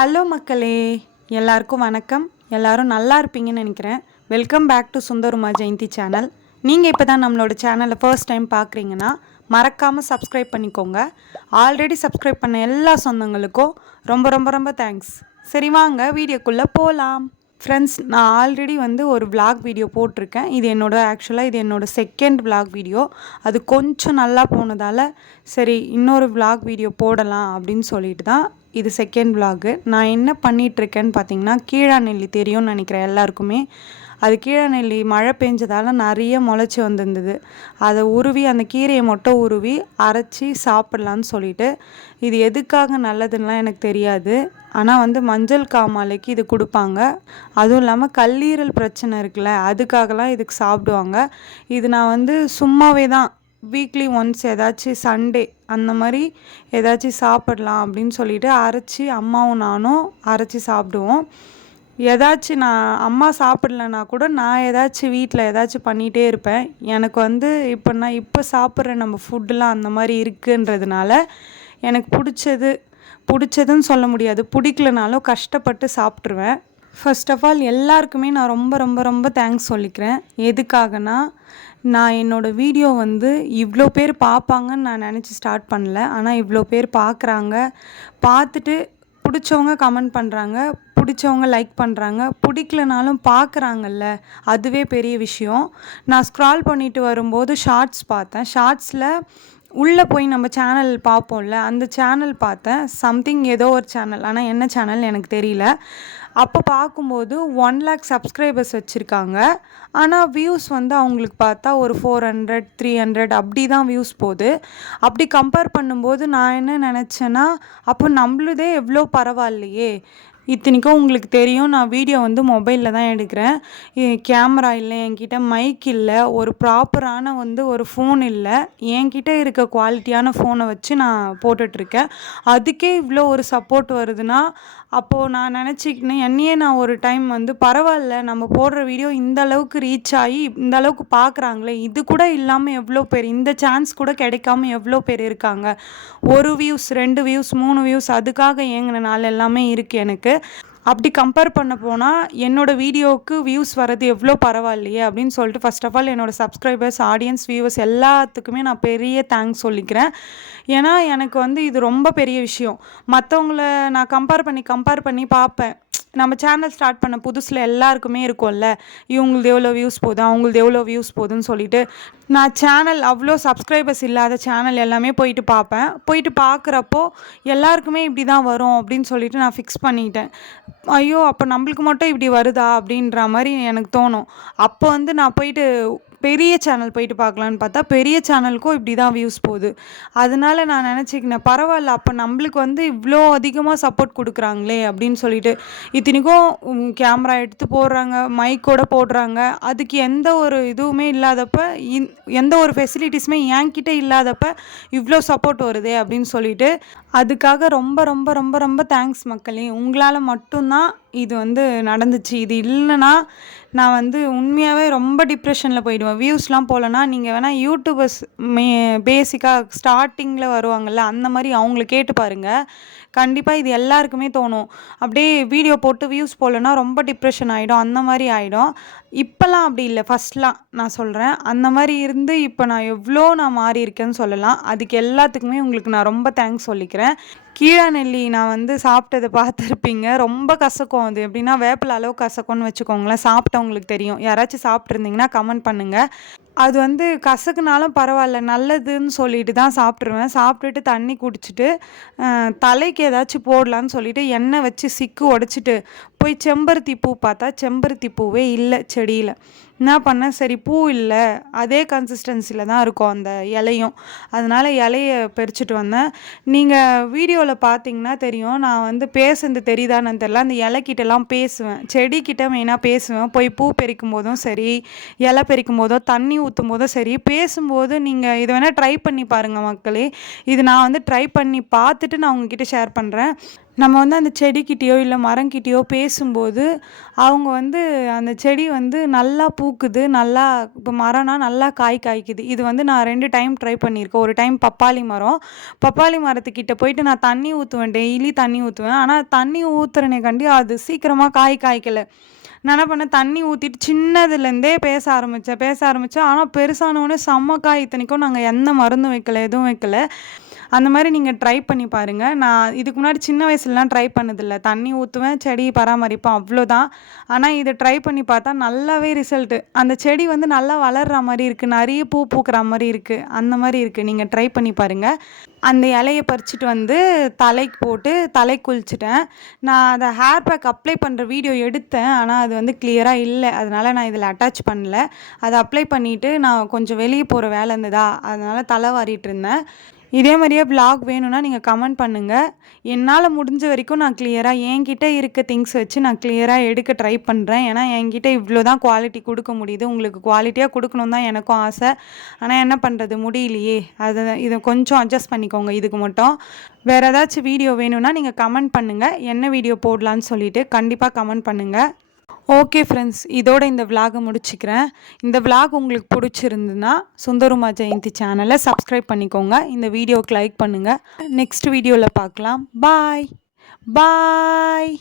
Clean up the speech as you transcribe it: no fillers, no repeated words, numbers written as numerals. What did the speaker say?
Hello மக்களே, எல்லாருக்கும் வணக்கம். எல்லாரும் நல்லா இருப்பீங்கன்னு நினைக்கிறேன். Welcome back to Sundaruma Jayanthi channel. நீங்கள் இப்போ தான் நம்மளோட சேனலை ஃபர்ஸ்ட் டைம் பார்க்குறீங்கன்னா மறக்காமல் சப்ஸ்கிரைப் பண்ணிக்கோங்க. ஆல்ரெடி சப்ஸ்கிரைப் பண்ண எல்லா சொந்தங்களுக்கும் ரொம்ப ரொம்ப ரொம்ப தேங்க்ஸ். சரி வாங்க வீடியோக்குள்ளே போகலாம். ஃப்ரெண்ட்ஸ், நான் ஆல்ரெடி ஒரு vlog வீடியோ போட்டிருக்கேன். இது என்னோட செகண்ட் vlog வீடியோ. அது கொஞ்சம் நல்லா போனதால் சரி இன்னொரு vlog வீடியோ போடலாம் அப்படின்னு சொல்லிட்டு தான் இது செகண்ட் vlog. நான் என்ன பண்ணிகிட்ருக்கேன்னு பார்த்தீங்கன்னா, கீழாநெல்லி தெரியும்னு நினைக்கிறேன் எல்லாருக்குமே. அது கீழாநெல்லி மழை பெஞ்சதால் நிறைய முளைச்சி வந்திருந்தது. அதை உருவி அந்த கீரையை மட்டும் உருவி அரைச்சி சாப்பிட்லான்னு சொல்லிட்டு, இது எதுக்காக நல்லதுன்னெலாம் எனக்கு தெரியாது. ஆனால் மஞ்சள் காமாலைக்கு இது கொடுப்பாங்க. அதுவும் இல்லாமல் கல்லீரல் பிரச்சனை இருக்குல்ல, அதுக்காகலாம் இதுக்கு சாப்பிடுவாங்க. இது நான் சும்மாவே தான் வீக்லி ஒன்ஸ் ஏதாச்சும் சண்டே அந்த மாதிரி ஏதாச்சும் சாப்பிடலாம் அப்படின்னு சொல்லிட்டு அரைச்சி அம்மாவும் நானும் அரைச்சி சாப்பிடுவோம். ஏதாச்சும் நான் அம்மா சாப்பிட்லனா கூட நான் ஏதாச்சும் வீட்டில் ஏதாச்சும் பண்ணிகிட்டே இருப்பேன். எனக்கு நான் இப்போ சாப்பிட்ற நம்ம ஃபுட்டுலாம் அந்த மாதிரி இருக்குன்றதுனால எனக்கு பிடிச்சதுன்னு சொல்ல முடியாது, பிடிக்கலனாலும் கஷ்டப்பட்டு சாப்பிட்ருவேன். ஃபர்ஸ்ட் ஆஃப் ஆல் எல்லாருக்குமே நான் ரொம்ப ரொம்ப ரொம்ப தேங்க்ஸ் சொல்லிக்கிறேன். எதுக்காகனா, நான் என்னோடய வீடியோ இவ்வளோ பேர் பார்ப்பாங்கன்னு நான் நினச்சி ஸ்டார்ட் பண்ணல. ஆனால் இவ்வளோ பேர் பார்க்குறாங்க. பார்த்துட்டு பிடிச்சவங்க கமெண்ட் பண்ணுறாங்க, பிடிச்சவங்க லைக் பண்ணுறாங்க, பிடிக்கலனாலும் பார்க்குறாங்கல்ல, அதுவே பெரிய விஷயம். நான் ஸ்க்ரால் பண்ணிட்டு வரும்போது ஷார்ட்ஸ் பார்த்தேன். ஷார்ட்ஸில் உள்ளே போய் நம்ம சேனல் பார்ப்போம்ல, அந்த சேனல் பார்த்தேன். சம்திங் ஏதோ ஒரு சேனல், ஆனால் என்ன சேனல் எனக்கு தெரியல. அப்போ பார்க்கும்போது 1 lakh சப்ஸ்கிரைபர்ஸ் வச்சுருக்காங்க. ஆனால் வியூஸ் அவங்களுக்கு பார்த்தா ஒரு 400 300 அப்படி தான் வியூஸ் போகுது. அப்படி கம்பேர் பண்ணும்போது நான் என்ன நினச்சேன்னா, அப்போ நம்மளுதே எவ்வளோ பரவாயில்லையே. இத்தனைக்கும் உங்களுக்கு தெரியும், நான் வீடியோ மொபைலில் தான் எடுக்கிறேன். கேமரா இல்லை, என்கிட்ட மைக் இல்லை, ஒரு ப்ராப்பரான ஒரு ஃபோன் இல்லை. என்கிட்ட இருக்க குவாலிட்டியான ஃபோனை வச்சு நான் போட்டுட்ருக்கேன். அதுக்கே இவ்வளோ ஒரு சப்போர்ட் வருதுன்னா, அப்போது நான் நினச்சிக்கினேன், என்னையே நான் ஒரு டைம் பரவாயில்ல, நம்ம போடுற வீடியோ இந்த அளவுக்கு ரீச் ஆகி இந்த அளவுக்கு பார்க்குறாங்களே, இது கூட இல்லாமல் எவ்வளோ பேர், இந்த சான்ஸ் கூட கிடைக்காம எவ்வளோ பேர் இருக்காங்க. 1 வியூஸ் 2 வியூஸ் 3 வியூஸ் அதுக்காக ஏங்கின நாள் எல்லாமே இருக்குது எனக்கு. அப்படி கம்பேர் பண்ண போனால் என்னோடய வீடியோவுக்கு வியூஸ் வர்றது எவ்வளோ பரவாயில்லையே அப்படின்னு சொல்லிட்டு ஃபர்ஸ்ட் ஆஃப் ஆல் என்னோடய சப்ஸ்கிரைபர்ஸ், ஆடியன்ஸ், வியூவர்ஸ் எல்லாத்துக்குமே நான் பெரிய தேங்க்ஸ் சொல்லிக்கிறேன். ஏன்னா எனக்கு இது ரொம்ப பெரிய விஷயம். மற்றவங்கள நான் கம்பேர் பண்ணி பார்ப்பேன். நம்ம சேனல் ஸ்டார்ட் பண்ண புதுசில் எல்லாருக்குமே இருக்கும்ல, இவங்களது எவ்வளோ வியூஸ் போகுது, அவங்களது எவ்வளோ வியூஸ் போகுதுன்னு சொல்லிட்டு நான் சேனல் அவ்வளோ சப்ஸ்கிரைபர்ஸ் இல்லாத சேனல் எல்லாமே போயிட்டு பார்ப்பேன். போயிட்டு பார்க்குறப்போ எல்லாருக்குமே இப்படி தான் வரும் அப்படின்னு சொல்லிட்டு நான் ஃபிக்ஸ் பண்ணிக்கிட்டேன். ஐயோ, அப்போ நம்மளுக்கு மட்டும் இப்படி வருதா அப்படின்ற மாதிரி எனக்கு தோணும். அப்போ நான் போயிட்டு பெரிய சேனல் போயிட்டு பார்க்கலான்னு பார்த்தா பெரிய சேனலுக்கும் இப்படி தான் வியூஸ் போகுது. அதனால நான் நினச்சிக்கினேன், பரவாயில்ல, அப்போ நம்மளுக்கு இவ்வளோ அதிகமாக சப்போர்ட் கொடுக்குறாங்களே அப்படின்னு சொல்லிட்டு. இத்தனைக்கும் கேமரா எடுத்து போடுறாங்க, மைக்கோட போடுறாங்க. அதுக்கு எந்த ஒரு இதுவுமே இல்லாதப்ப, எந்த ஒரு ஃபெசிலிட்டிஸுமே என்கிட்ட இல்லாதப்ப இவ்வளோ சப்போர்ட் வருதே அப்படின்னு சொல்லிட்டு, அதுக்காக ரொம்ப ரொம்ப ரொம்ப ரொம்ப தேங்க்ஸ் மக்களே. உங்களால் மட்டும்தான் இது நடந்துச்சு. இது இல்லைன்னா நான் உண்மையாகவே ரொம்ப டிப்ரெஷனில் போயிடுவேன். வியூஸ்லாம் போகலன்னா நீங்கள் வேணால் யூடியூபர்ஸ் பேசிக்காக ஸ்டார்டிங்கில் வருவாங்கள்ல, அந்த மாதிரி அவங்கள கேட்டு பாருங்கள். கண்டிப்பாக இது எல்லாருக்குமே தோணும். அப்படியே வீடியோ போட்டு வியூஸ் போகலன்னா ரொம்ப டிப்ரெஷன் ஆகிடும், அந்த மாதிரி ஆகிடும். இப்போல்லாம் அப்படி இல்லை, ஃபஸ்ட்லாம் நான் சொல்கிறேன். அந்த மாதிரி இருந்து இப்போ நான் மாறி இருக்கேன்னு சொல்லலாம். அதுக்கு எல்லாத்துக்குமே உங்களுக்கு நான் ரொம்ப தேங்க்ஸ் சொல்லிக்கிறேன். கீழாநெல்லி நான் சாப்பிட்டதை பார்த்துருப்பீங்க. ரொம்ப கசக்கும். அது எப்படின்னா வேப்பில அளவு கசக்கும்னு வச்சுக்கோங்களேன். சாப்பிட்டவங்களுக்கு தெரியும். யாராச்சும் சாப்பிட்ருந்தீங்கன்னா கமெண்ட் பண்ணுங்கள். அது கசக்குனாலும் பரவாயில்ல, நல்லதுன்னு சொல்லிட்டு தான் சாப்பிட்ருவேன். சாப்பிட்டுட்டு தண்ணி குடிச்சிட்டு தலைக்கு ஏதாச்சும் போடலான்னு சொல்லிட்டு எண்ணெய் வச்சு சிக்கு உடச்சிட்டு போய் செம்பருத்தி பூ பார்த்தா செம்பருத்தி பூவே இல்லை செடியில். என்ன பண்ணேன், சரி பூ இல்லை, அதே கன்சிஸ்டன்சியில் தான் இருக்கும் அந்த இலையும். அதனால் இலையை பறிச்சுட்டு வந்தேன். நீங்கள் வீடியோவில் பார்த்தீங்கன்னா தெரியும், நான் பேசுறது தெரியுதான்னு தெரில, அந்த இலைக்கிட்டலாம் பேசுவேன், செடிக்கிட்ட மெயினாக பேசுவேன். போய் பூ பறிக்கும் போதும் சரி, இலை பறிக்கும் போதும், தண்ணி ஊற்றும் போதும் சரி, பேசும்போது நீங்கள் இதை வேணால் ட்ரை பண்ணி பாருங்கள் மக்களே. இது நான் ட்ரை பண்ணி பார்த்துட்டு நான் உங்ககிட்ட ஷேர் பண்ணுறேன். நம்ம வந்து அந்த செடிக்கிட்டேயோ இல்லை மரங்கிட்டேயோ பேசும்போது அவங்க வந்து அந்த செடி வந்து நல்லா பூக்குது, நல்லா இப்போ மரம்னா நல்லா காய் காய்க்குது. இது வந்து நான் 2 டைம் ட்ரை பண்ணியிருக்கேன். ஒரு டைம் பப்பாளி மரம். பப்பாளி மரத்துக்கிட்ட போயிட்டு நான் தண்ணி ஊற்றுவேன், டெய்லி தண்ணி ஊற்றுவேன். ஆனால் தண்ணி ஊற்றுறனேக்காண்டி அது சீக்கிரமாக காய் காய்க்கல. நான் என்ன பண்ணேன், தண்ணி ஊற்றிட்டு சின்னதுலேருந்தே பேச ஆரம்பித்தேன். ஆனால் பெருசானோடனே செம்ம காய். இத்தனைக்கும் நாங்கள் எந்த மருந்தும் வைக்கல, எதுவும் வைக்கல. அந்த மாதிரி நீங்கள் ட்ரை பண்ணி பாருங்கள். நான் இதுக்கு முன்னாடி சின்ன வயசுலலாம் ட்ரை பண்ணதில்ல. தண்ணி ஊற்றுவேன், செடி பராமரிப்பேன், அவ்வளோதான். ஆனால் இதை ட்ரை பண்ணி பார்த்தா நல்லாவே ரிசல்ட்டு. அந்த செடி வந்து நல்லா வளர்ற மாதிரி இருக்குது, நிறைய பூ பூக்கிற மாதிரி இருக்குது, அந்த மாதிரி இருக்குது. நீங்கள் ட்ரை பண்ணி பாருங்கள். அந்த இலையை பறிச்சுட்டு வந்து தலைக்கு போட்டு தலை குளிச்சுட்டேன். நான் அதை ஹேர் பேக் அப்ளை பண்ணுற வீடியோ எடுத்தேன், ஆனால் அது வந்து கிளியராக இல்லை. அதனால் நான் இதில் அட்டாச் பண்ணல. அதை அப்ளை பண்ணிவிட்டு நான் கொஞ்சம் வெளியே போகிற வேலை இருந்ததா, அதனால் தலை வாரிட்டு இருந்தேன். இதே மாதிரியே விலாக் வேணும்னா நீங்கள் கமெண்ட் பண்ணுங்கள். என்னால் முடிஞ்ச வரைக்கும் நான் கிளியராக என்கிட்ட இருக்க திங்ஸ் வச்சு நான் கிளியராக எடுக்க ட்ரை பண்ணுறேன். ஏன்னா என்கிட்ட இவ்வளோ தான் குவாலிட்டி கொடுக்க முடியுது. உங்களுக்கு குவாலிட்டியாக கொடுக்கணும் தான் எனக்கும் ஆசை. ஆனால் என்ன பண்ணுறது, முடியலையே. இதை கொஞ்சம் அட்ஜஸ்ட் பண்ணிக்கோங்க இதுக்கு மட்டும். வேறு ஏதாச்சும் வீடியோ வேணும்னா நீங்கள் கமெண்ட் பண்ணுங்கள், என்ன வீடியோ போடலான்னு சொல்லிவிட்டு கண்டிப்பாக கமெண்ட் பண்ணுங்கள். ஓகே ஃப்ரெண்ட்ஸ், இதோட இந்த விலாகை முடிச்சுக்கிறேன். இந்த விலாக் உங்களுக்கு பிடிச்சிருந்துன்னா சுந்தருமா ஜெயந்தி சேனலை சப்ஸ்கிரைப் பண்ணிக்கோங்க. இந்த வீடியோவுக்கு லைக் பண்ணுங்கள். நெக்ஸ்ட் வீடியோவில் பார்க்கலாம். பாய் பாய்.